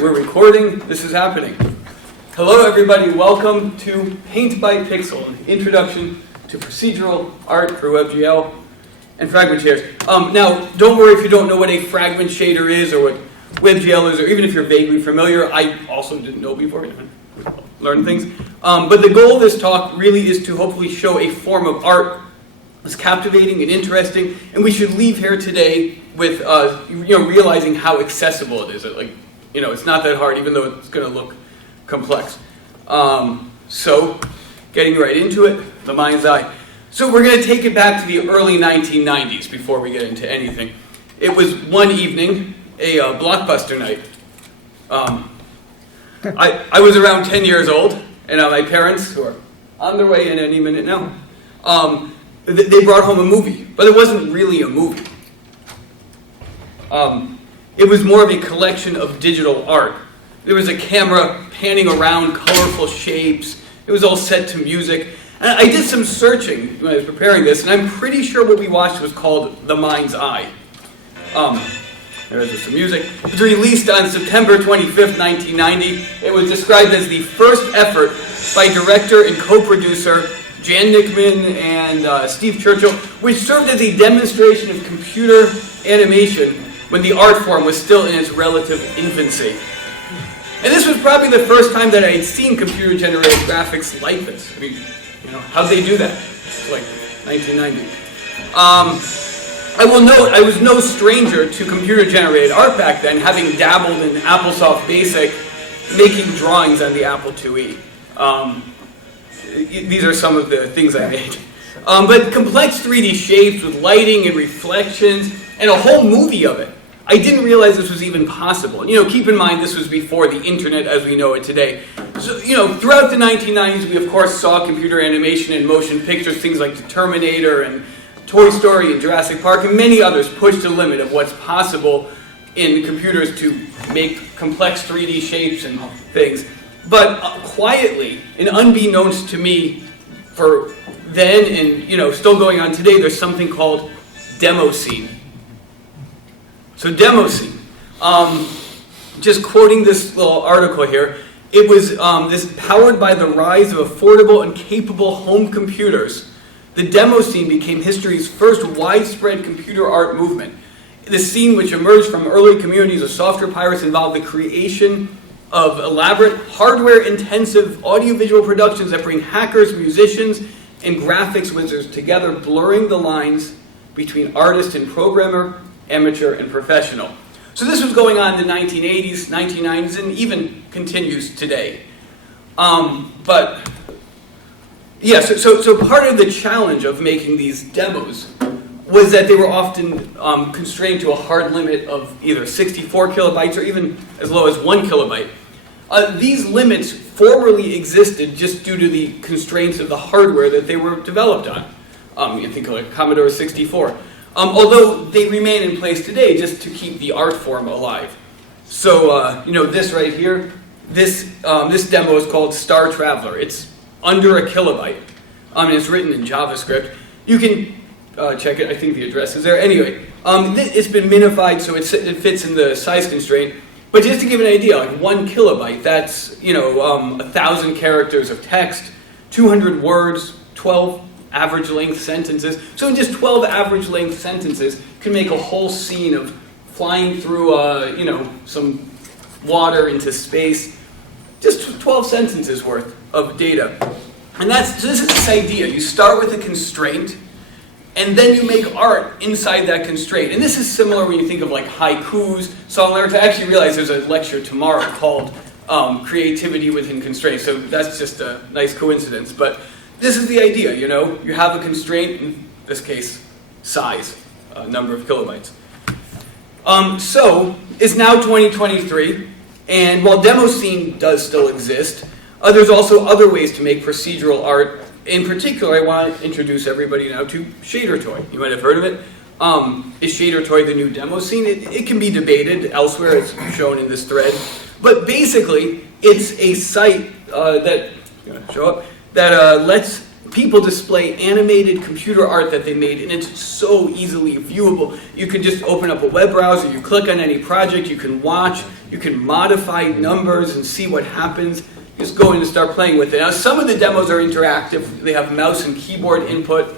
We're recording, this is happening. Hello everybody, welcome to Paint by Pixel, an introduction to procedural art for WebGL and Fragment shaders. Now, don't worry if you don't know what a Fragment shader is or what WebGL is, or even if you're vaguely familiar. I also didn't know before, I learned things. But the goal of this talk really is to hopefully show a form of art that's captivating and interesting, and we should leave here today with realizing how accessible it is. It's not that hard, even though it's going to look complex. So, getting right into it, the mind's eye. So we're going to take it back to the early 1990s before we get into anything. It was one evening, a blockbuster night. I was around 10 years old, and my parents, who are on their way in any minute now, they brought home a movie, but it wasn't really a movie. It was more of a collection of digital art. There was a camera panning around colorful shapes. It was all set to music. And I did some searching when I was preparing this, and I'm pretty sure what we watched was called The Mind's Eye. There's some music. It was released on September 25th, 1990. It was described as the first effort by director and co-producer Jan Nickman and Steve Churchill, which served as a demonstration of computer animation when the art form was still in its relative infancy. And this was probably the first time that I had seen computer-generated graphics like this. I mean, how'd they do that? It's like 1990. I will note, I was no stranger to computer-generated art back then, having dabbled in AppleSoft Basic, making drawings on the Apple IIe. These are some of the things I made. But complex 3D shapes with lighting and reflections, and a whole movie of it. I didn't realize this was even possible. Keep in mind this was before the internet as we know it today. So, throughout the 1990s, we of course saw computer animation and motion pictures, things like The Terminator and Toy Story and Jurassic Park, and many others pushed the limit of what's possible in computers to make complex 3D shapes and things. But quietly, and unbeknownst to me, for then and still going on today, there's something called Demoscene. So Demoscene, just quoting this little article here, it was this powered by the rise of affordable and capable home computers. The Demoscene became history's first widespread computer art movement. The scene, which emerged from early communities of software pirates, involved the creation of elaborate, hardware-intensive audiovisual productions that bring hackers, musicians, and graphics wizards together, blurring the lines between artist and programmer, amateur and professional. So this was going on in the 1980s, 1990s, and even continues today. So part of the challenge of making these demos was that they were often constrained to a hard limit of either 64 kilobytes or even as low as 1 kilobyte. These limits formerly existed just due to the constraints of the hardware that they were developed on. You think of like Commodore 64. Although they remain in place today just to keep the art form alive. So, this right here, this demo is called Star Traveler. It's under a kilobyte. It's written in JavaScript. You can check it. I think the address is there. Anyway, it's been minified so it fits in the size constraint. But just to give an idea, like 1 kilobyte, that's 1,000 characters of text, 200 words, 12 average length sentences. So in just 12 average length sentences, you can make a whole scene of flying through, some water into space. Just 12 sentences worth of data. And so this is this idea. You start with a constraint, and then you make art inside that constraint. And this is similar when you think of like haikus, song lyrics. I actually realized there's a lecture tomorrow called Creativity Within Constraints. So that's just a nice coincidence. But this is the idea, you have a constraint, in this case, size, number of kilobytes. So, it's now 2023, and while Demoscene does still exist, there's also other ways to make procedural art. In particular, I want to introduce everybody now to ShaderToy. You might have heard of it. Is ShaderToy the new Demoscene? It can be debated elsewhere, it's shown in this thread. But basically, it's a site that lets people display animated computer art that they made, and it's so easily viewable. You can just open up a web browser, you click on any project, you can watch, you can modify numbers and see what happens. Just go in and start playing with it. Now, some of the demos are interactive. They have mouse and keyboard input.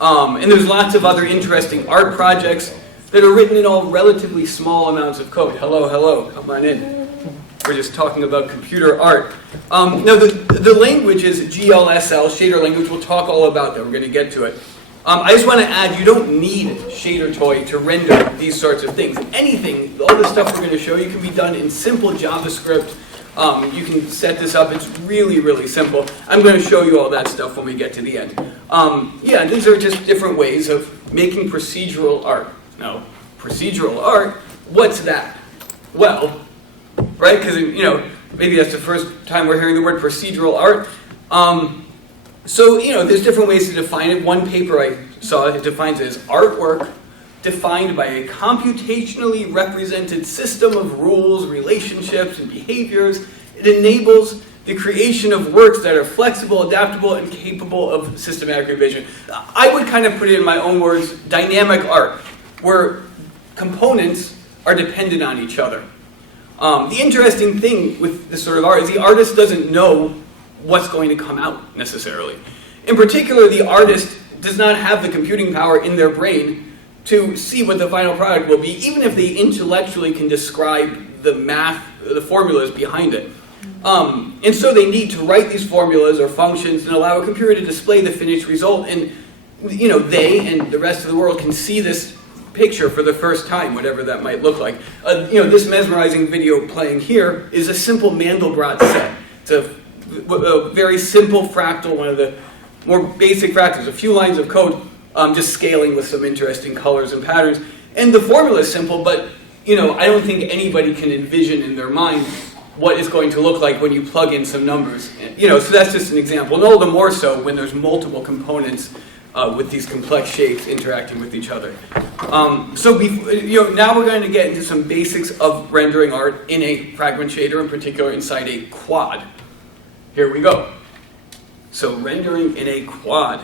And there's lots of other interesting art projects that are written in all relatively small amounts of code. Hello, hello, come on in. We're just talking about computer art. Now, the language is GLSL, shader language. We'll talk all about that. We're going to get to it. I just want to add, you don't need ShaderToy to render these sorts of things. Anything, all the stuff we're going to show you can be done in simple JavaScript. You can set this up. It's really, really simple. I'm going to show you all that stuff when we get to the end. Yeah, these are just different ways of making procedural art. Now, procedural art, what's that? Well, right, because, you know, maybe that's the first time we're hearing the word procedural art. So, you know, there's different ways to define it. One paper I saw, it defines it as artwork defined by a computationally represented system of rules, relationships, and behaviors. It enables the creation of works that are flexible, adaptable, and capable of systematic revision. I would kind of put it in my own words, dynamic art, where components are dependent on each other. The interesting thing with this sort of art is the artist doesn't know what's going to come out, necessarily. In particular, the artist does not have the computing power in their brain to see what the final product will be, even if they intellectually can describe the math, the formulas behind it. And so they need to write these formulas or functions and allow a computer to display the finished result, and you know, they and the rest of the world can see this picture for the first time, whatever that might look like. You know, this mesmerizing video playing here is a simple Mandelbrot set. It's a very simple fractal, one of the more basic fractals, a few lines of code, just scaling with some interesting colors and patterns. And the formula is simple, but you know, I don't think anybody can envision in their mind what it's going to look like when you plug in some numbers. You know, so that's just an example, and all the more so when there's multiple components with these complex shapes interacting with each other. You know, now we're going to get into some basics of rendering art in a fragment shader, in particular inside a quad. Here we go. So rendering in a quad.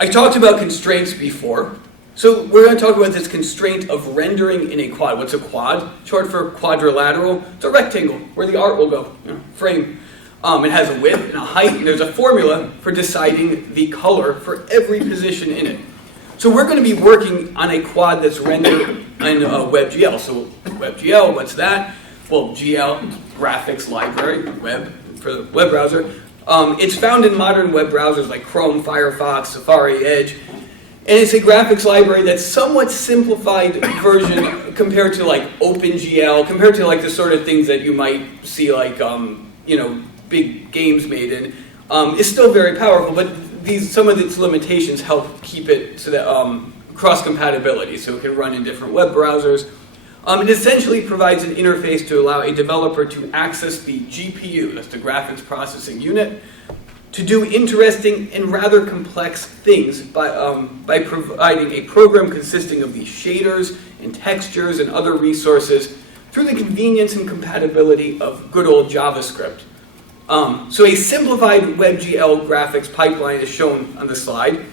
I talked about constraints before. So we're going to talk about this constraint of rendering in a quad. What's a quad? Short for quadrilateral. It's a rectangle where the art will go, you know, frame. It has a width and a height, and there's a formula for deciding the color for every position in it. So we're going to be working on a quad that's rendered in WebGL. So WebGL, what's that? Well, GL, graphics library, web, for the web browser. It's found in modern web browsers like Chrome, Firefox, Safari, Edge. And it's a graphics library that's somewhat simplified version compared to like OpenGL, compared to like the sort of things that you might see like, you know, big games made in. It's still very powerful, but some of its limitations help keep it so that cross-compatibility, so it can run in different web browsers. It essentially provides an interface to allow a developer to access the GPU, that's the graphics processing unit, to do interesting and rather complex things by providing a program consisting of these shaders and textures and other resources through the convenience and compatibility of good old JavaScript. So a simplified WebGL graphics pipeline is shown on the slide.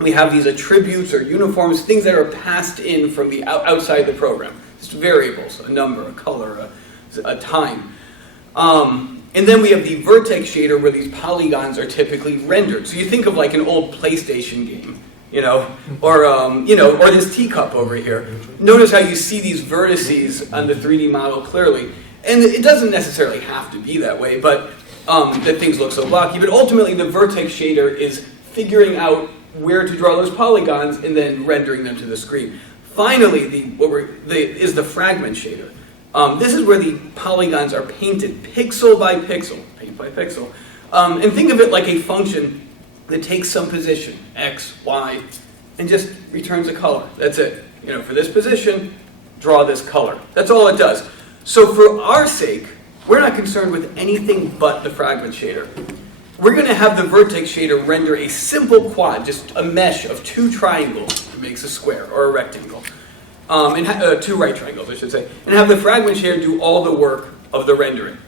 We have these attributes or uniforms, things that are passed in from the outside the program. Just variables, a number, a color, a time. And then we have the vertex shader where these polygons are typically rendered. So you think of like an old PlayStation game, you know, or this teacup over here. Notice how you see these vertices on the 3D model clearly. And it doesn't necessarily have to be that way, but that things look so blocky. But ultimately the vertex shader is figuring out where to draw those polygons and then rendering them to the screen. Finally, is the fragment shader. This is where the polygons are painted pixel by pixel, paint by pixel. And think of it like a function that takes some position, x, y, and just returns a color. That's it. You know, for this position, draw this color. That's all it does. So for our sake, we're not concerned with anything but the fragment shader. We're going to have the vertex shader render a simple quad, just a mesh of two triangles that makes a square or a rectangle. And two right triangles, I should say. And have the fragment shader do all the work of the rendering.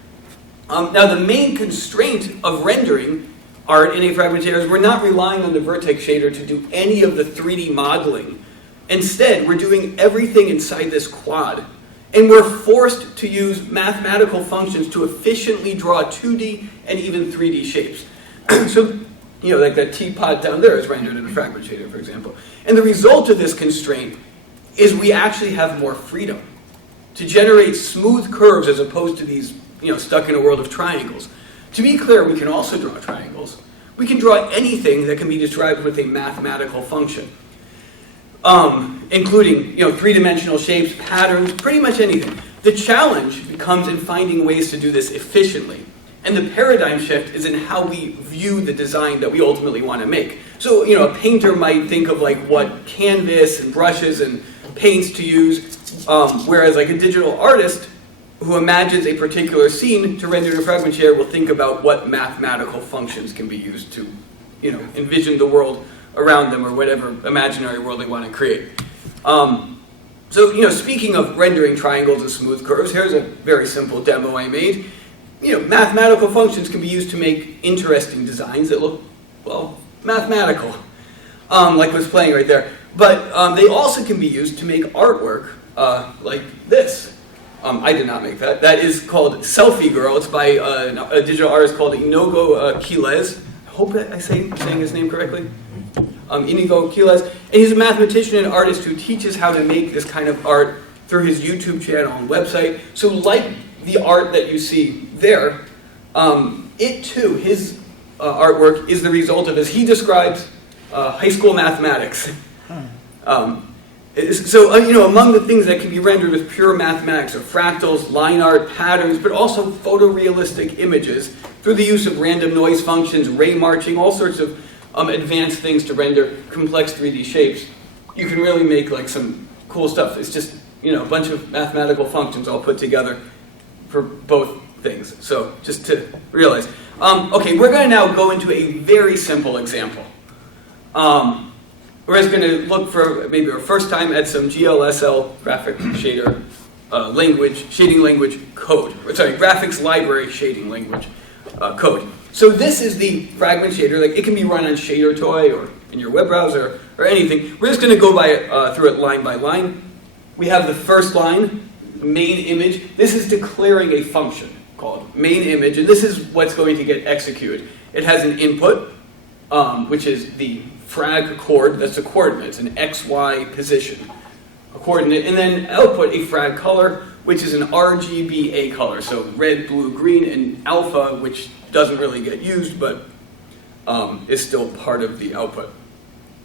Now the main constraint of rendering art in a fragment shader is we're not relying on the vertex shader to do any of the 3D modeling. Instead, we're doing everything inside this quad. And we're forced to use mathematical functions to efficiently draw 2D and even 3D shapes. So, like that teapot down there is rendered in a fragment shader, for example. And the result of this constraint is we actually have more freedom to generate smooth curves as opposed to these, stuck in a world of triangles. To be clear, we can also draw triangles. We can draw anything that can be described with a mathematical function. Including, three-dimensional shapes, patterns, pretty much anything. The challenge becomes in finding ways to do this efficiently. And the paradigm shift is in how we view the design that we ultimately want to make. So, a painter might think of what canvas and brushes and paints to use, whereas a digital artist who imagines a particular scene to render in a fragment shader will think about what mathematical functions can be used to, envision the world around them or whatever imaginary world they want to create. So, speaking of rendering triangles and smooth curves, here's a very simple demo I made. Mathematical functions can be used to make interesting designs that look, well, mathematical, like was playing right there. But they also can be used to make artwork like this. I did not make that. That is called Selfie Girl. It's by a digital artist called Inigo Quiles. I hope that I'm saying his name correctly. Inigo Quiles. And he's a mathematician and artist who teaches how to make this kind of art through his YouTube channel and website. So like the art that you see there, it too, his artwork is the result of, as he describes, high school mathematics. So, among the things that can be rendered with pure mathematics are fractals, line art, patterns, but also photorealistic images through the use of random noise functions, ray marching, all sorts of advanced things to render complex 3D shapes. You can really make some cool stuff. It's just, a bunch of mathematical functions all put together for both things. So, just to realize. Okay, we're going to now go into a very simple example. We're just going to look for maybe our first time at some GLSL graphic shader shading language code. Graphics library shading language code. So this is the fragment shader. It can be run on ShaderToy or in your web browser or anything. We're just going to go through it line by line. We have the first line, main image. This is declaring a function called main image, and this is what's going to get executed. It has an input, which is the frag chord, that's a coordinate, it's an XY position, a coordinate, and then output a frag color, which is an RGBA color, so red, blue, green, and alpha, which doesn't really get used, but is still part of the output.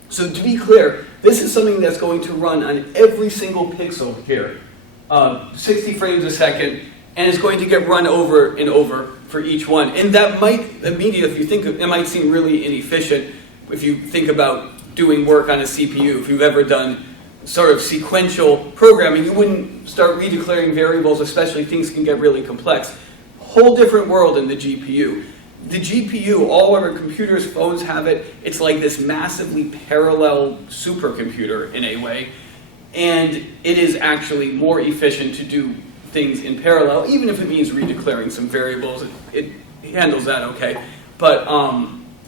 So to be clear, this is something that's going to run on every single pixel here, 60 frames a second, and it's going to get run over and over for each one. And that might, immediately, if you think of it, might seem really inefficient if you think about doing work on a CPU. If you've ever done sort of sequential programming, you wouldn't start redeclaring variables, especially things can get really complex. Whole different world in the GPU. The GPU, all our computers, phones have it. It's like this massively parallel supercomputer in a way. And it is actually more efficient to do things in parallel, even if it means redeclaring some variables. It handles that okay. But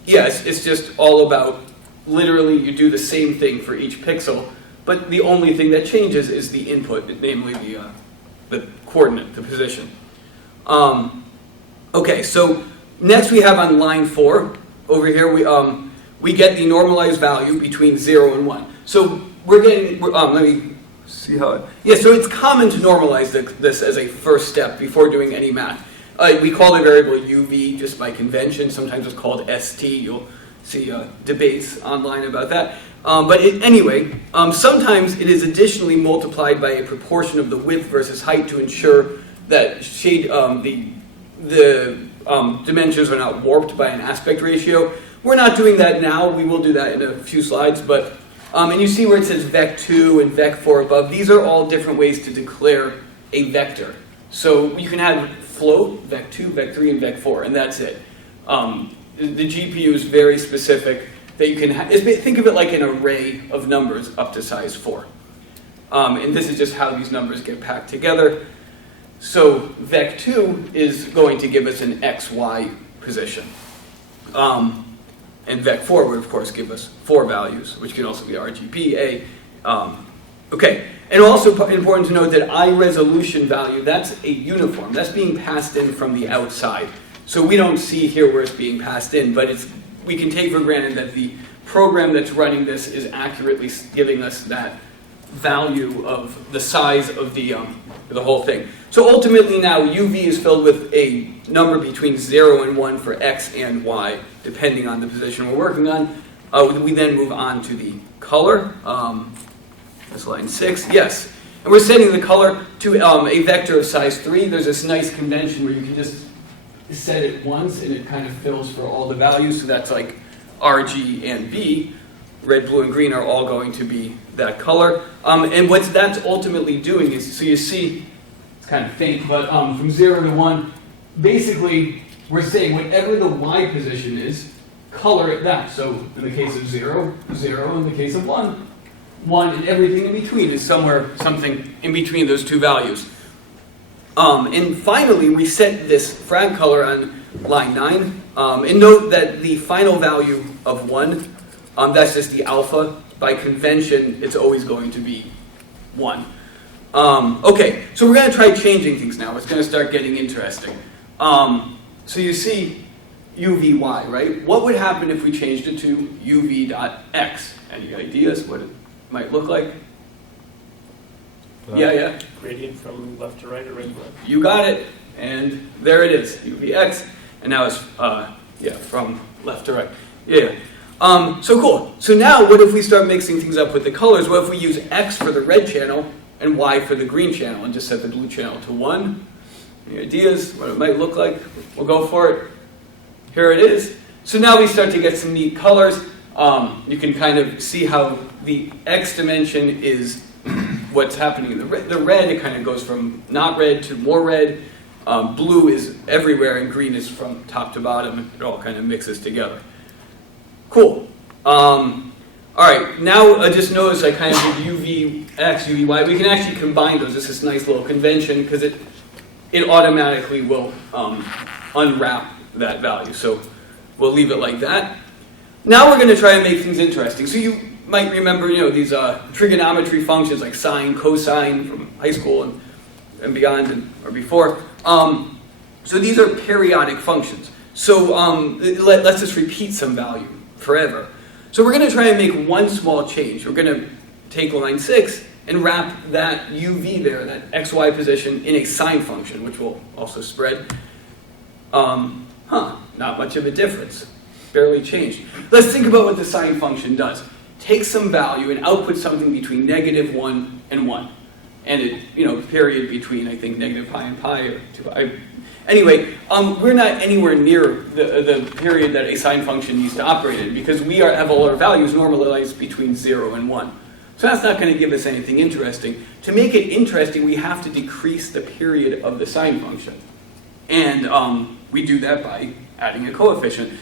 yes, it's just all about literally you do the same thing for each pixel, but the only thing that changes is the input, namely the coordinate, the position. Okay, so next we have on line 4, over here we get the normalized value between 0 and 1. So we're getting, let me see how so it's common to normalize this as a first step before doing any math. We call the variable UV just by convention. Sometimes it's called ST. You'll see debates online about that. Anyway, sometimes it is additionally multiplied by a proportion of the width versus height to ensure that the dimensions are not warped by an aspect ratio. We're not doing that now. We will do that in a few slides. But and you see where it says vec2 and vec4 above. These are all different ways to declare a vector. So you can have float, vec2, vec3, and vec4, and that's it. The GPU is very specific that you can think of it like an array of numbers up to size 4. And this is just how these numbers get packed together. So vec2 is going to give us an XY position. And vec4 would, of course, give us 4 values, which can also be RGB, A. Okay, and also important to note that I-resolution value, that's a uniform. That's being passed in from the outside. So we don't see here where it's being passed in, but we can take for granted that the program that's running this is accurately giving us that value of the size of the whole thing. So ultimately now UV is filled with a number between 0 and 1 for X and Y, depending on the position we're working on. We then move on to the color. That's line 6, yes. And we're setting the color to a vector of size 3. There's this nice convention where you can just set it once and it kind of fills for all the values. So that's like R, G, and B. Red, blue, and green are all going to be that color. And what that's ultimately doing is, so you see, it's kind of faint, but from 0 to 1, basically we're saying whatever the Y position is, color it that. So in the case of 0, 0. In the case of 1, 1. And everything in between is something in between those two values. And finally, we set this frag color on line 9. And note that the final value of 1, that's just the alpha. By convention, it's always going to be 1. Okay, so we're going to try changing things now. It's going to start getting interesting. So you see UVY, right? What would happen if we changed it to UV.X? Any ideas what it might look like? Yeah. Gradient from left to right or right to left. You got it. And there it is, UVX. And now it's, from left to right. Yeah. So cool. So now what if we start mixing things up with the colors? What if we use X for the red channel and Y for the green channel and just set the blue channel to 1? Any ideas what it might look like? We'll go for it. Here it is. So now we start to get some neat colors. You can kind of see how the X dimension is what's happening in the red. It kind of goes from not red to more red. Blue is everywhere and green is from top to bottom. It all kind of mixes together. Cool. All right, now just notice I kind of did UVX, UVY. We can actually combine those. This is a nice little convention because it automatically will unwrap that value. So we'll leave it like that. Now we're going to try and make things interesting. So you might remember, these trigonometry functions like sine, cosine from high school and beyond or before. So these are periodic functions. So let's just repeat some value forever. So we're going to try and make one small change. We're going to take line 6 and wrap that UV there, that XY position, in a sine function, which will also spread. Not much of a difference. Barely changed. Let's think about what the sine function does. Take some value and output something between -1 and 1. And it, period between, I think, negative pi and pi, or 2 pi. Anyway, we're not anywhere near the period that a sine function needs to operate in because we have all our values normalized between 0 and 1. So that's not going to give us anything interesting. To make it interesting, we have to decrease the period of the sine function. And we do that by adding a coefficient,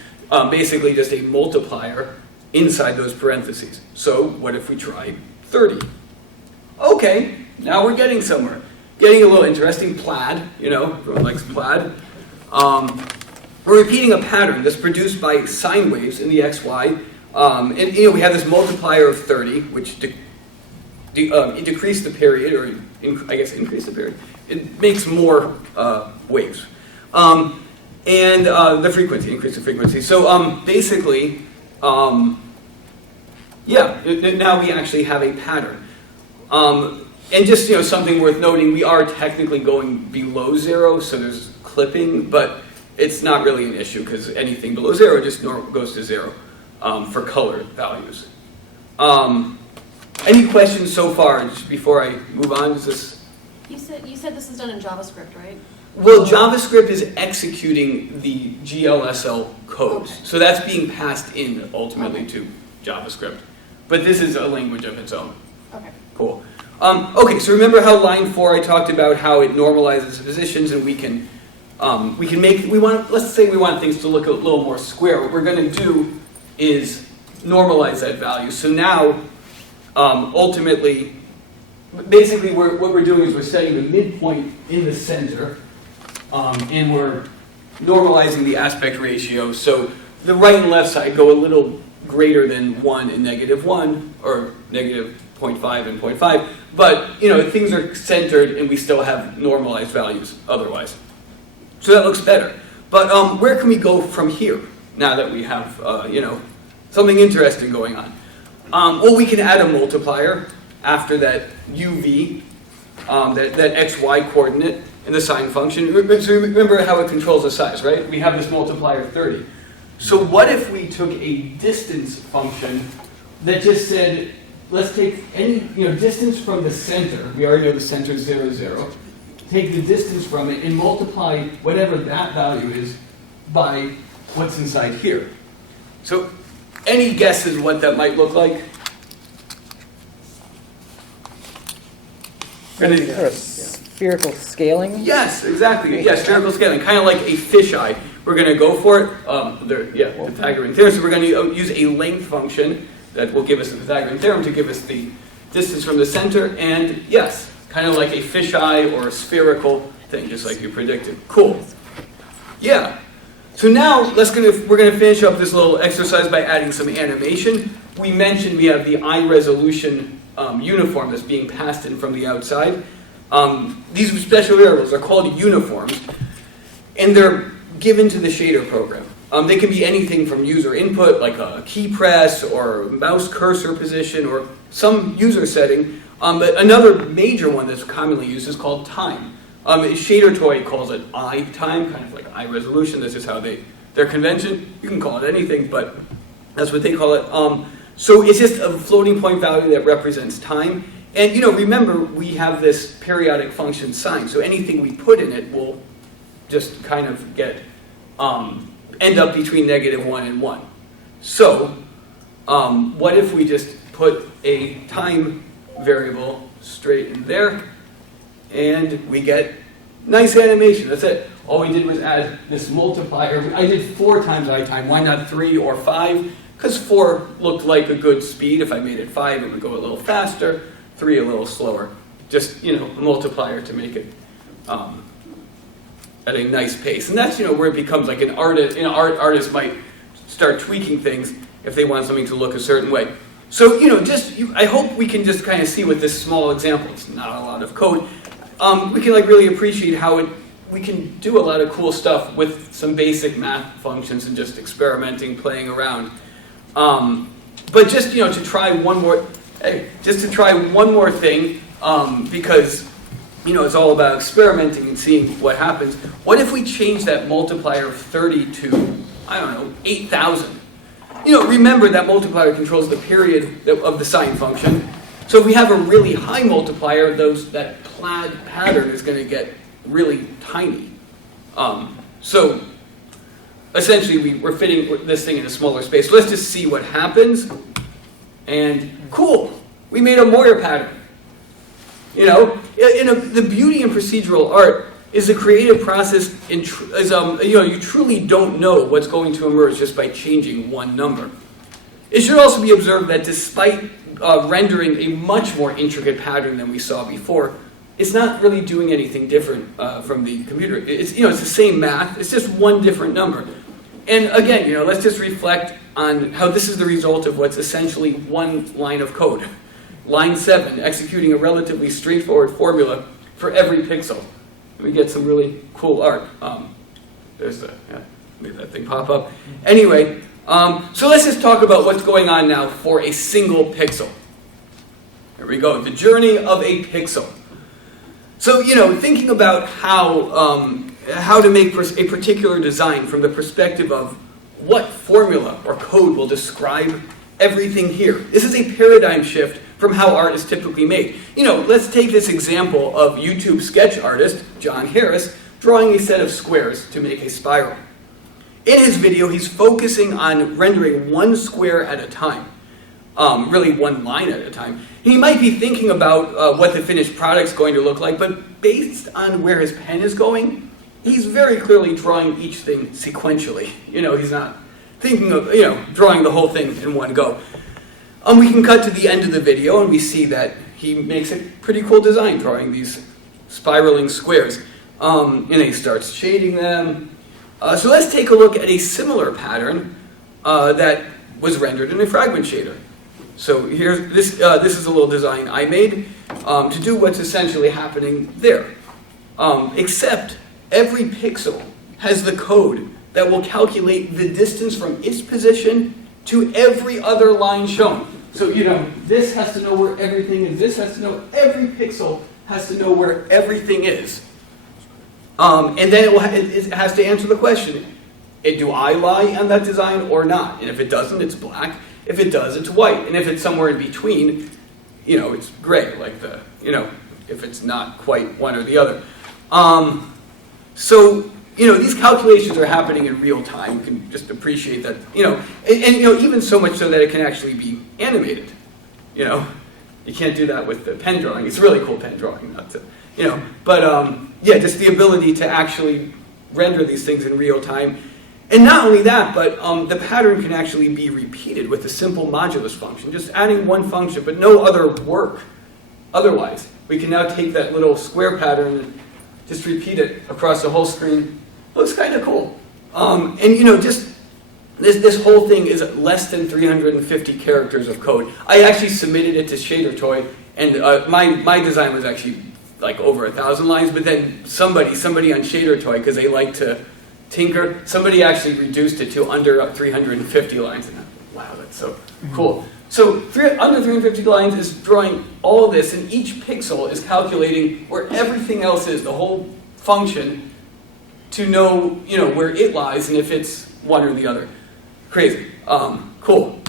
basically just a multiplier inside those parentheses. So what if we try 30? Okay, now we're getting somewhere. Getting a little interesting. Plaid, everyone likes plaid. We're repeating a pattern that's produced by sine waves in the XY. And we have this multiplier of 30, which decrease the period, or increase the period. It makes more waves. And the frequency, increase the frequency. So basically, now we actually have a pattern. And just something worth noting, we are technically going below 0, so there's clipping, but it's not really an issue because anything below 0 just goes to 0 for color values. Any questions so far? Just before I move on, is this? You said this is done in JavaScript, right? Well, JavaScript is executing the GLSL codes, Okay. so that's being passed in ultimately to JavaScript. But this is a language of its own. Okay. Cool. Okay, so remember how line 4 I talked about how it normalizes positions and let's say we want things to look a little more square. What we're going to do is normalize that value. So now, ultimately, basically what we're doing is we're setting the midpoint in the center and we're normalizing the aspect ratio. So the right and left side go a little greater than 1 and -1, or negative 0.5 and 0.5, but things are centered and we still have normalized values otherwise. So that looks better. But where can we go from here now that we have something interesting going on? Well, we can add a multiplier after that UV, that XY coordinate in the sine function. So remember how it controls the size, right? We have this multiplier 30. So what if we took a distance function that just said, let's take any distance from the center. We already know the center is 0, 0. Take the distance from it and multiply whatever that value is by what's inside here. So any guesses what that might look like? Spherical scaling? Yes, exactly. Yes, spherical scaling, kind of like a fisheye. We're going to go for it. Pythagorean theorem. So we're going to use a length function that will give us the Pythagorean theorem to give us the distance from the center. And yes, kind of like a fisheye or a spherical thing, just like you predicted. Cool. Yeah. So now we're going to finish up this little exercise by adding some animation. We mentioned we have the eye resolution uniform that's being passed in from the outside. These special variables are called uniforms, and they're given to the shader program. They can be anything from user input, like a key press or mouse cursor position or some user setting. But another major one that's commonly used is called time. Shader Toy calls it eye time, kind of like eye resolution. This is how their convention. You can call it anything, but that's what they call it. So it's just a floating point value that represents time. And remember, we have this periodic function sine. So anything we put in it will just kind of end up between -1 and 1. So what if we just put a time variable straight in there, and we get nice animation? That's it. All we did was add this multiplier. I did 4 times eye time. Why not 3 or 5? Because 4 looked like a good speed. If I made it 5, it would go a little faster. 3 a little slower. Just a multiplier to make it at a nice pace. And that's where it becomes like an artist. Artists might start tweaking things if they want something to look a certain way. So I hope we can just kind of see with this small example. It's not a lot of code. We can really appreciate how we can do a lot of cool stuff with some basic math functions and just experimenting, playing around. But just to try one more thing, because it's all about experimenting and seeing what happens. What if we change that multiplier of 30 to 8,000? Remember that multiplier controls the period of the sine function. So if we have a really high multiplier, that plaid pattern is going to get really tiny. So essentially, we're fitting this thing in a smaller space. So let's just see what happens. And cool, we made a Moyer pattern. The beauty in procedural art is the creative process. You truly don't know what's going to emerge just by changing one number. It should also be observed that despite rendering a much more intricate pattern than we saw before, it's not really doing anything different from the computer. It's the same math. It's just one different number. And again, let's just reflect on how this is the result of what's essentially one line of code. Line 7, executing a relatively straightforward formula for every pixel. We get some really cool art. Made that thing pop up. Anyway, so let's just talk about what's going on now for a single pixel. Here we go, the journey of a pixel. So, thinking about how to make a particular design from the perspective of what formula or code will describe everything here. This is a paradigm shift from how art is typically made. Let's take this example of YouTube sketch artist John Harris drawing a set of squares to make a spiral. In his video, he's focusing on rendering one square at a time, really one line at a time. He might be thinking about what the finished product's going to look like, but based on where his pen is going, he's very clearly drawing each thing sequentially. He's not thinking of, drawing the whole thing in one go. We can cut to the end of the video and we see that he makes a pretty cool design drawing these spiraling squares. And he starts shading them. So let's take a look at a similar pattern that was rendered in a fragment shader. So here's this. This is a little design I made to do what's essentially happening there. Except every pixel has the code that will calculate the distance from its position to every other line shown. So, this has to know where everything is. This has to know, every pixel has to know where everything is. And then it has to answer the question, do I lie on that design or not? And if it doesn't, it's black. If it does, it's white. And if it's somewhere in between, it's gray, like if it's not quite one or the other. So, these calculations are happening in real time. You can just appreciate that, and even so much so that it can actually be animated. You can't do that with the pen drawing. It's really cool pen drawing, not to, but yeah, just the ability to actually render these things in real time. And not only that, but the pattern can actually be repeated with a simple modulus function, just adding one function, but no other work. Otherwise, we can now take that little square pattern and just repeat it across the whole screen. Looks kind of cool. And just this whole thing is less than 350 characters of code. I actually submitted it to Shader Toy, and my design was actually like over 1,000 lines. But then somebody on Shader Toy, because they like to tinker, somebody actually reduced it to under 350 lines. And wow, that's so cool. So under 350 lines is drawing all of this, and each pixel is calculating where everything else is, the whole function, to know where it lies and if it's one or the other. Crazy. Cool.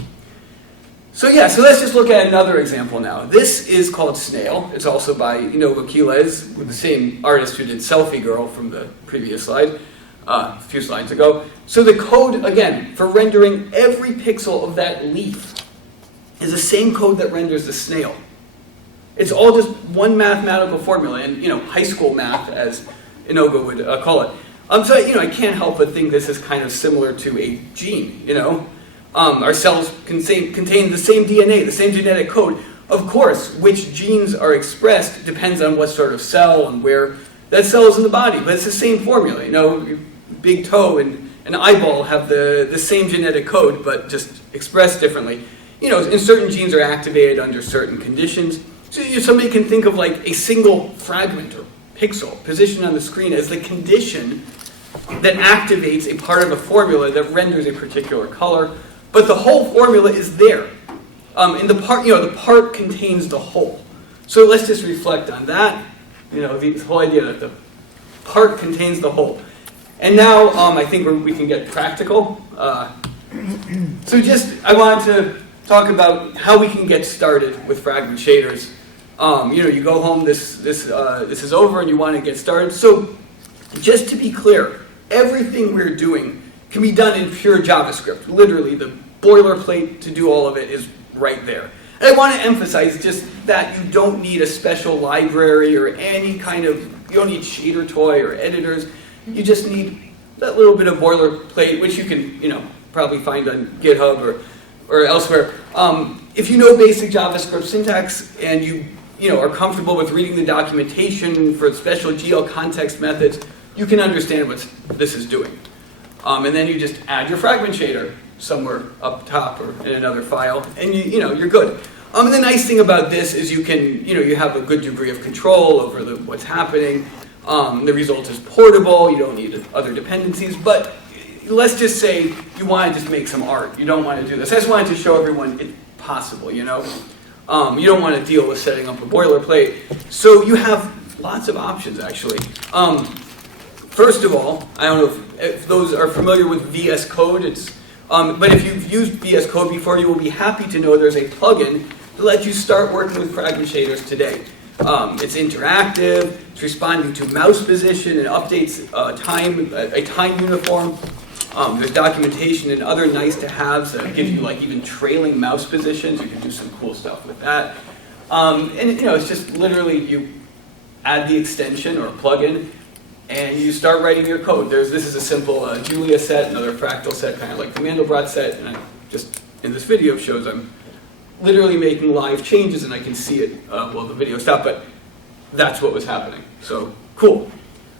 So yeah, so let's just look at another example now. This is called Snail. It's also by Quiles, with the same artist who did Selfie Girl from the previous slide, a few slides ago. So the code, again, for rendering every pixel of that leaf is the same code that renders the snail. It's all just one mathematical formula, and high school math, as Inogo would call it. So I can't help but think this is kind of similar to a gene. Our cells contain the same DNA, the same genetic code. Of course, which genes are expressed depends on what sort of cell and where that cell is in the body, but it's the same formula. Your big toe and an eyeball have the same genetic code, but just expressed differently. And certain genes are activated under certain conditions. So somebody can think of like a single fragment or pixel positioned on the screen as the condition that activates a part of a formula that renders a particular color, but the whole formula is there. And the part contains the whole. So let's just reflect on that. The whole idea that the part contains the whole. And now I think we can get practical. So I wanted to talk about how we can get started with fragment shaders. You go home, this is over, and you want to get started. So just to be clear, everything we're doing can be done in pure JavaScript. Literally, the boilerplate to do all of it is right there. And I want to emphasize just that you don't need a special library or any kind of, you don't need Shader Toy or editors. You just need that little bit of boilerplate, which you can, probably find on GitHub or elsewhere. If you know basic JavaScript syntax and you are comfortable with reading the documentation for special GL context methods, you can understand what this is doing. And then you just add your fragment shader somewhere up top or in another file, and you're good. And the nice thing about this is you can, you have a good degree of control over what's happening. The result is portable. You don't need other dependencies. But let's just say you want to just make some art. You don't want to do this. I just wanted to show everyone it's possible. You don't want to deal with setting up a boilerplate. So you have lots of options actually. First of all, I don't know if those are familiar with VS Code. But if you've used VS Code before, you will be happy to know there's a plugin to let you start working with fragment shaders today. It's interactive, it's responding to mouse position, and updates a time uniform. There's documentation and other nice-to-haves that give you even trailing mouse positions. You can do some cool stuff with that. And it's just literally you add the extension or plugin, and you start writing your code. This is a simple Julia set, another fractal set, kind of like the Mandelbrot set, and I just, in this video, shows I'm literally making live changes, and I can see it, the video stopped, but that's what was happening. So, cool.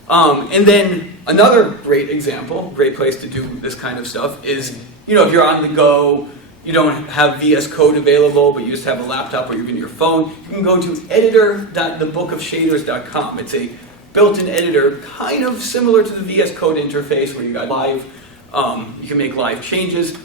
And then another great example, great place to do this kind of stuff is, if you're on the go, you don't have VS Code available, but you just have a laptop or even your phone, you can go to editor.thebookofshaders.com. It's a built-in editor, kind of similar to the VS Code interface where you got live, you can make live changes.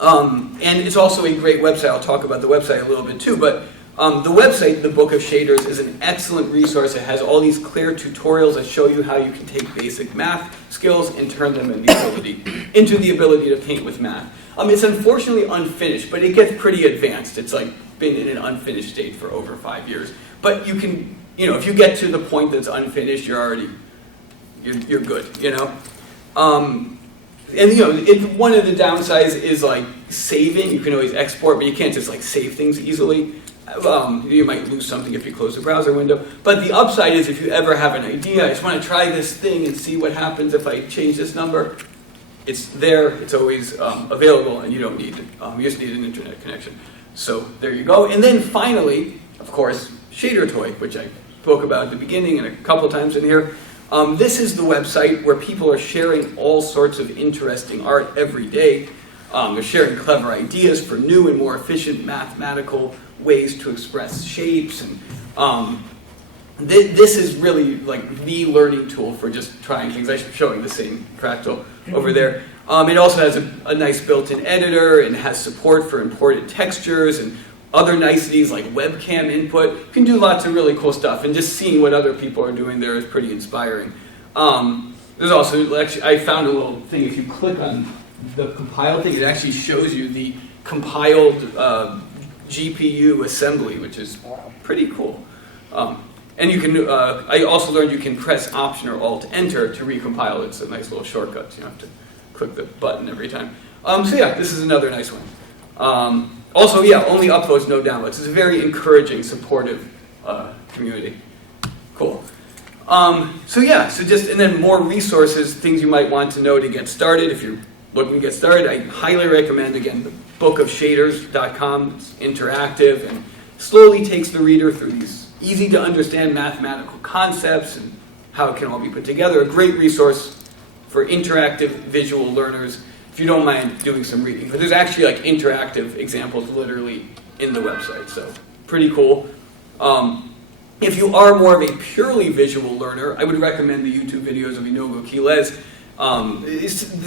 And it's also a great website. I'll talk about the website a little bit too, but the website, The Book of Shaders, is an excellent resource. It has all these clear tutorials that show you how you can take basic math skills and turn them into the ability to paint with math. It's unfortunately unfinished, but it gets pretty advanced. It's like been in an unfinished state for over 5 years. But you can, if you get to the point that's unfinished, you're good, And one of the downsides is like saving. You can always export, but you can't just like save things easily. You might lose something if you close the browser window. But the upside is if you ever have an idea, I just want to try this thing and see what happens if I change this number. It's there, it's always available, and you don't need it. You just need an internet connection. So there you go. And then finally, of course, Shader Toy, which I spoke about at the beginning and a couple times in here. This is the website where people are sharing all sorts of interesting art every day. They're sharing clever ideas for new and more efficient mathematical ways to express shapes. And this is really like the learning tool for just trying things. I'm showing the same fractal over there. It also has a nice built-in editor and has support for imported textures and other niceties like webcam input. You can do lots of really cool stuff, and just seeing what other people are doing there is pretty inspiring. There's also, actually, I found a little thing. If you click on the compile thing, it actually shows you the compiled GPU assembly, which is pretty cool. And you can, I also learned you can press Option or Alt Enter to recompile. It's a nice little shortcut, so you don't have to click the button every time. So yeah, this is another nice one. Also, yeah, only upvotes, no downloads. It's a very encouraging, supportive community. Cool. So yeah, and then more resources, things you might want to know to get started. If you're looking to get started, I highly recommend, again, the bookofshaders.com. It's interactive and slowly takes the reader through these easy to understand mathematical concepts and how it can all be put together. A great resource for interactive visual learners if you don't mind doing some reading. But there's actually like interactive examples literally in the website, so pretty cool. If you are more of a purely visual learner, I would recommend the YouTube videos of Inogo Quiles.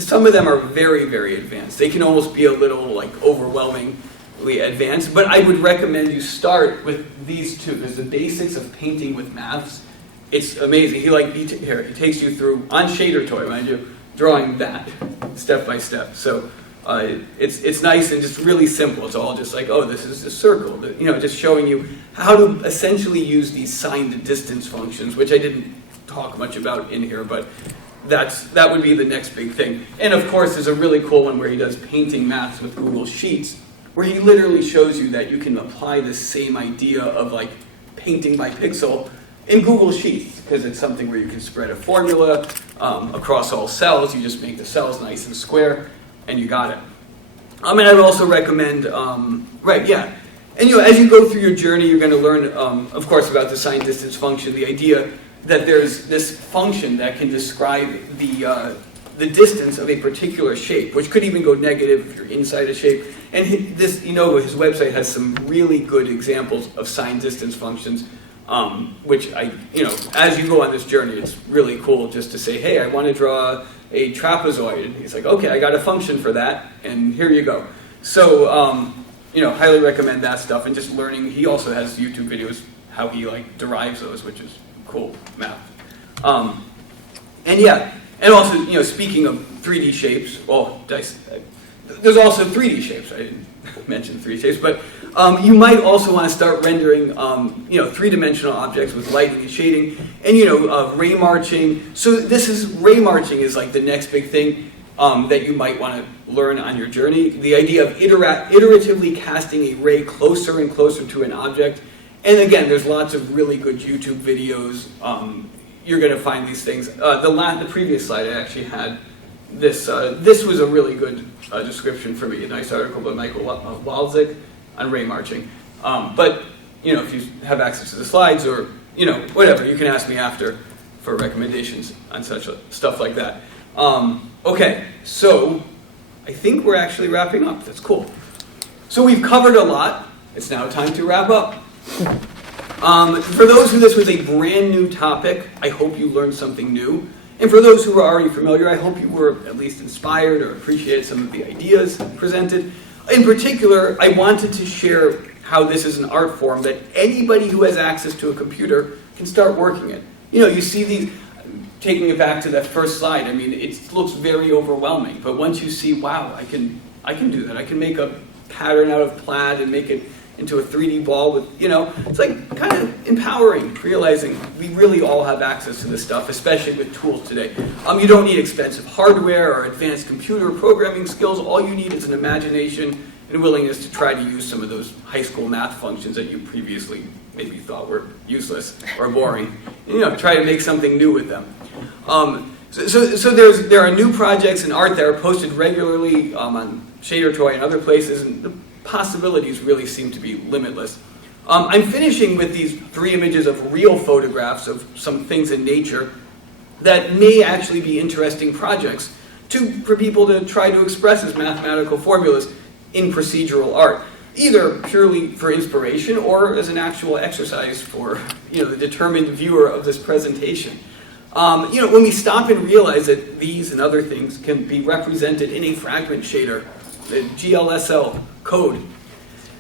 Some of them are very, very advanced. They can almost be a little like overwhelmingly advanced, but I would recommend you start with these two. There's the basics of painting with maths. It's amazing. He takes you through, on Shader Toy, mind you, drawing that step by step. So it's nice and just really simple. It's all just like, oh, this is a circle. Just showing you how to essentially use these signed distance functions, which I didn't talk much about in here, but that would be the next big thing. And of course, there's a really cool one where he does painting maths with Google Sheets, where he literally shows you that you can apply this same idea of like painting by pixel in Google Sheets, because it's something where you can spread a formula across all cells. You just make the cells nice and square, and you got it. And I would also recommend, And as you go through your journey, you're going to learn, of course, about the signed distance function, the idea that there's this function that can describe the distance of a particular shape, which could even go negative if you're inside a shape. And his website has some really good examples of signed distance functions, which as you go on this journey, it's really cool just to say, hey, I want to draw a trapezoid. And he's like, okay, I got a function for that, and here you go. So, highly recommend that stuff, and just learning. He also has YouTube videos how he derives those, which is cool math. And also, speaking of 3D shapes, there's also 3D shapes. I didn't mention 3D shapes, but you might also want to start rendering, three-dimensional objects with lighting and shading, and ray marching. So ray marching is like the next big thing that you might want to learn on your journey. The idea of iteratively casting a ray closer and closer to an object. And again, there's lots of really good YouTube videos. You're going to find these things. The previous slide I actually had this. This was a really good description for me. A nice article by Michael Walczyk on ray marching. But if you have access to the slides or whatever, you can ask me after for recommendations on such stuff like that. Okay, so I think we're actually wrapping up. That's cool. So we've covered a lot. It's now time to wrap up. For those who this was a brand new topic, I hope you learned something new. And for those who were already familiar, I hope you were at least inspired or appreciated some of the ideas presented. In particular, I wanted to share how this is an art form that anybody who has access to a computer can start working it. You know, you see these, taking it back to that first slide, I mean, it looks very overwhelming. But once you see, wow, I can do that. I can make a pattern out of plaid and make it into a 3D ball with, you know, it's like kind of empowering, realizing we really all have access to this stuff, especially with tools today. You don't need expensive hardware or advanced computer programming skills. All you need is an imagination and willingness to try to use some of those high school math functions that you previously maybe thought were useless or boring. And, you know, try to make something new with them. So there are new projects in art that are posted regularly on Shader Toy and other places, and the possibilities really seem to be limitless. I'm finishing with these 3 images of real photographs of some things in nature that may actually be interesting projects for people to try to express as mathematical formulas in procedural art, either purely for inspiration or as an actual exercise for, you know, the determined viewer of this presentation. You know, when we stop and realize that these and other things can be represented in a fragment shader, the GLSL code,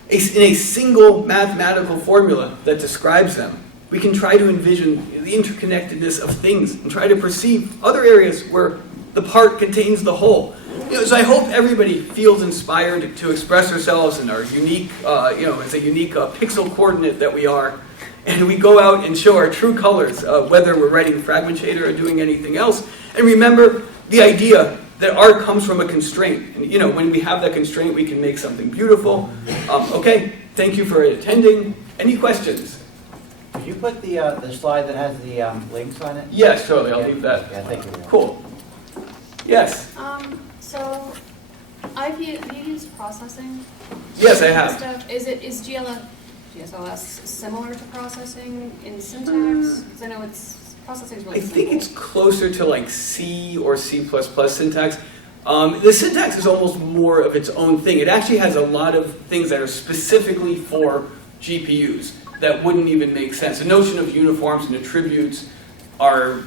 in a single mathematical formula that describes them, we can try to envision the interconnectedness of things and try to perceive other areas where the part contains the whole. You know, so I hope everybody feels inspired to express ourselves in our unique, you know, as a unique pixel coordinate that we are. And we go out and show our true colors, whether we're writing Fragment Shader or doing anything else. And remember the idea that art comes from a constraint. And, you know, when we have that constraint, we can make something beautiful. Okay, thank you for attending. Any questions? Did you put the slide that has the links on it? Yes, totally. I'll leave that. Yeah, thank you. Cool. Yes? So, have you used processing? Yes, I have. Stuff? Is GLSL similar to processing in syntax? Because I know processing is really I think simple. it's closer to like C or C++ syntax. The syntax is almost more of its own thing. It actually has a lot of things that are specifically for GPUs that wouldn't even make sense. The notion of uniforms and attributes are,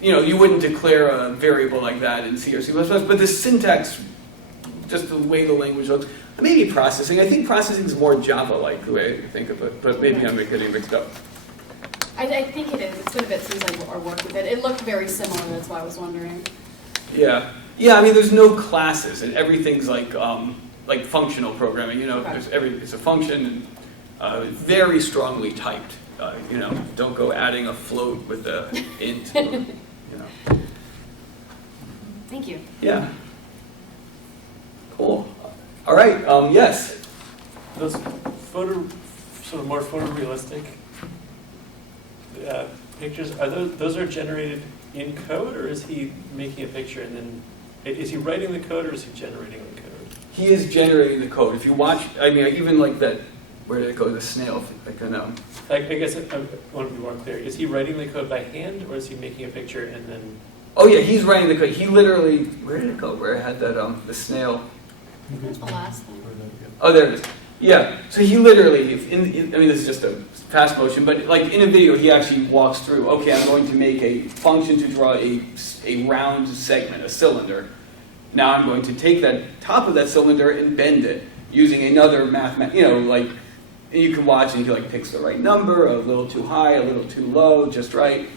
you know, you wouldn't declare a variable like that in C or C++, but the syntax, just the way the language looks, maybe processing. I think processing is more Java-like, the way I think of it, but maybe I'm getting mixed up. I think it is. It's been a bit since I worked with it. It looked very similar, that's why I was wondering. Yeah. Yeah, I mean, there's no classes, and everything's like functional programming, you know, Okay. it's a function, and very strongly typed, you know, don't go adding a float with a int, or, you know. Thank you. Yeah. Cool. All right, yes. Those sort of more photorealistic pictures, are those are generated in code, or is he making a picture and then, is he writing the code or is he generating the code? He is generating the code. If you watch, I mean, even like that, where did it go, the snail, like I guess I want to be more clear. Is he writing the code by hand, or is he making a picture and then? oh yeah, he's writing the code. He literally, where did it go, where I had that, the snail. That's the last thing. Oh, there it is. Yeah, so he literally, I mean, this is just a fast motion, but like in a video, he actually walks through, okay, I'm going to make a function to draw a round segment, a cylinder. Now I'm going to take that top of that cylinder and bend it using another you know, like, and you can watch and he like picks the right number, a little too high, a little too low, just right.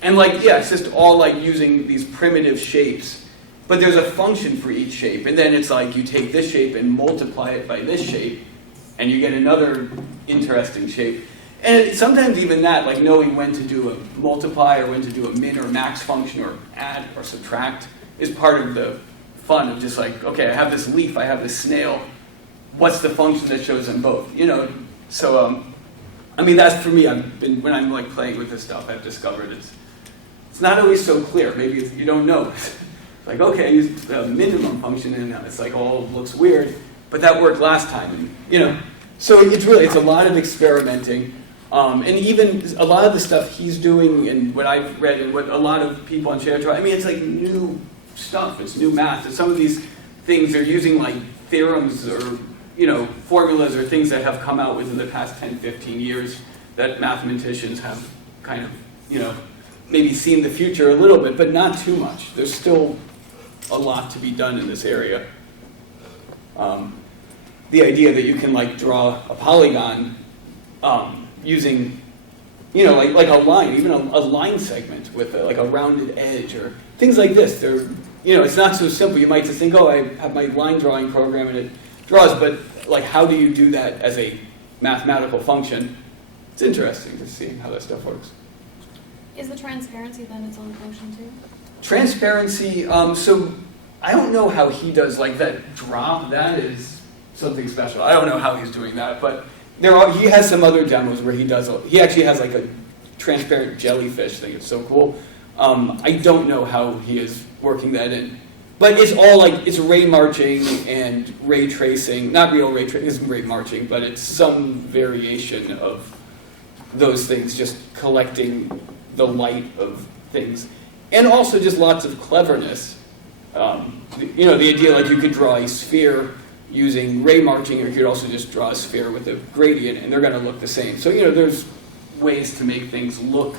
And like, yeah, it's just all like using these primitive shapes. But there's a function for each shape, and then it's like you take this shape and multiply it by this shape, and you get another interesting shape. And sometimes even that, like knowing when to do a multiply or when to do a min or max function or add or subtract, is part of the fun of just like, okay, I have this leaf, I have this snail, what's the function that shows them both? You know, so I mean, that's for me. When I'm like playing with this stuff, I've discovered it's not always so clear. Maybe you don't know. Like, okay, I used the minimum function, and it's like all looks weird, but that worked last time, and, you know. So it's a lot of experimenting. And even a lot of the stuff he's doing and what I've read and what a lot of people on Shader Drive, I mean, it's like new stuff. It's new math. And some of these things they're using like theorems or, formulas or things that have come out within the past 10, 15 years that mathematicians have kind of, maybe seen the future a little bit, but not too much. There's still a lot to be done in this area. The idea that you can like draw a polygon using, like a line, even a line segment with like a rounded edge or things like this. They're, it's not so simple. You might just think, oh, I have my line drawing program and it draws, but like how do you do that as a mathematical function? It's interesting to see how that stuff works. Is the transparency then its own function too? Transparency, so I don't know how he does like that drop. That is something special. I don't know how he's doing that, but he has some other demos where he actually has like a transparent jellyfish thing. It's so cool. I don't know how he is working that in. But it's all like, it's ray marching and ray tracing. Not real ray tracing, isn't ray marching, but it's some variation of those things, just collecting the light of things. And also just lots of cleverness. The idea like you could draw a sphere using ray marching, or you could also just draw a sphere with a gradient, and they're going to look the same. So, there's ways to make things look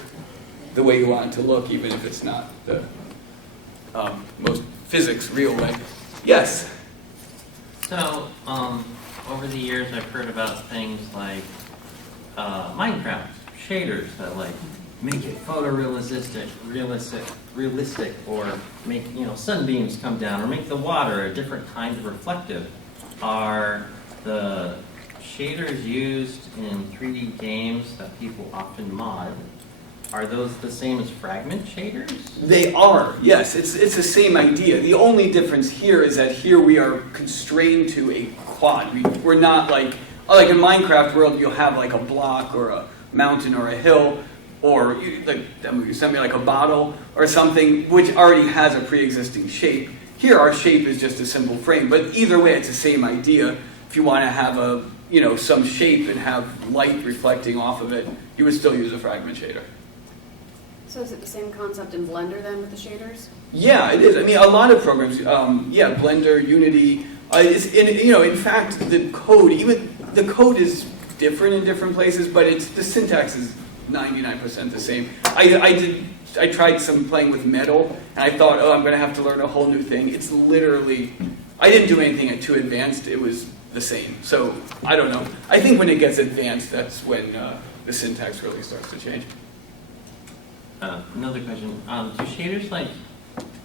the way you want it to look, even if it's not the most physics real way. Yes? So, over the years I've heard about things like Minecraft, shaders that like make it photorealistic, realistic, or make sunbeams come down, or make the water a different kind of reflective. Are the shaders used in 3D games that people often mod, are those the same as Fragment shaders? They are, yes. It's the same idea. The only difference here is that here we are constrained to a quad. We're not like in Minecraft world, you'll have like a block or a mountain or a hill, or you send me like a bottle or something which already has a pre-existing shape. Here our shape is just a simple frame, but either way it's the same idea. If you want to have some shape and have light reflecting off of it, you would still use a Fragment shader. So is it the same concept in Blender then with the shaders? Yeah, it is. I mean, a lot of programs, Blender, Unity, in fact, the code is different in different places, but the syntax is 99% the same. I tried some playing with Metal, and I thought, I'm going to have to learn a whole new thing. It's literally, I didn't do anything too advanced. It was the same. So, I don't know. I think when it gets advanced, that's when the syntax really starts to change. Another question. Do shaders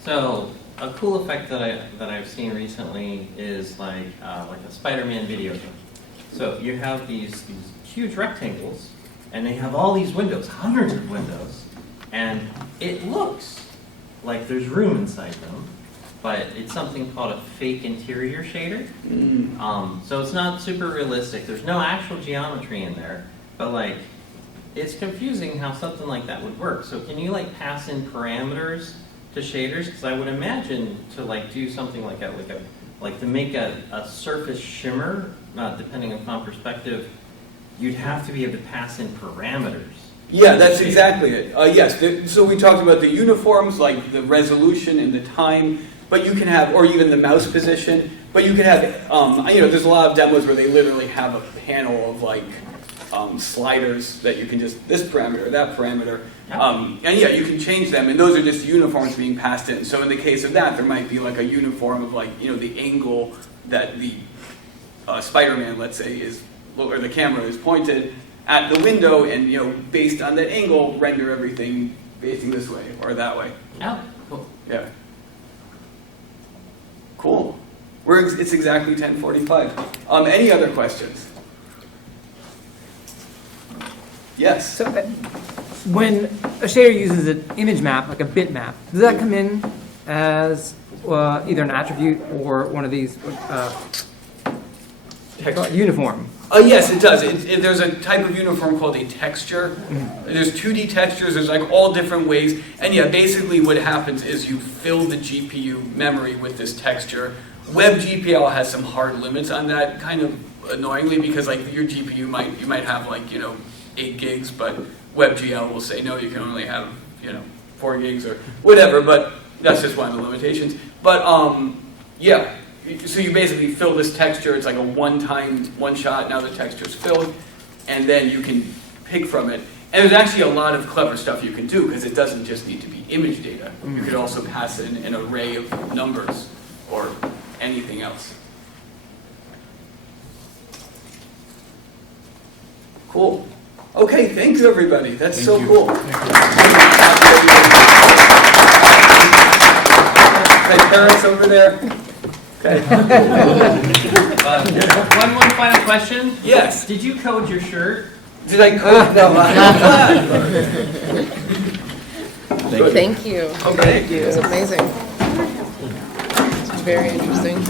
so a cool effect that I've seen recently is like a Spider-Man video game. So you have these huge rectangles, and they have all these windows, hundreds of windows, and it looks like there's room inside them, but it's something called a fake interior shader. So it's not super realistic. There's no actual geometry in there, but it's confusing how something like that would work. So can you pass in parameters to shaders? Because I would imagine to do something to make a surface shimmer, depending upon perspective, you'd have to be able to pass in parameters. Yeah, that's exactly it. Yes, so we talked about the uniforms, like the resolution and the time, but you can have, or even the mouse position, but you can have, there's a lot of demos where they literally have a panel of sliders that you can just, this parameter, that parameter, and you can change them, and those are just uniforms being passed in. So in the case of that, there might be a uniform of the angle that the Spider-Man, let's say, is, or the camera is pointed at the window, and based on that angle, render everything facing this way or that way. Oh, cool. Yeah. Cool. It's exactly 10:45. Any other questions? Yes. So when a shader uses an image map, like a bitmap, does that come in as either an attribute or one of these uniform? Yes, it does. There's a type of uniform called a texture. There's 2D textures. There's all different ways. And basically what happens is you fill the GPU memory with this texture. WebGL has some hard limits on that, kind of annoyingly, because your GPU you might have 8 gigs, but WebGL will say, no, you can only have, 4 gigs or whatever, but that's just one of the limitations. But, yeah, so you basically fill this texture, it's like a one shot, now the texture's filled, and then you can pick from it. And there's actually a lot of clever stuff you can do, because it doesn't just need to be image data. You could also pass in an array of numbers or anything else. Cool. Okay, thank you, everybody. That's so cool. My parents over there. Okay. One final question. Yes. Did you code your shirt? Did I code? No, I'm glad. Thank you. Okay. It was amazing. It's very interesting.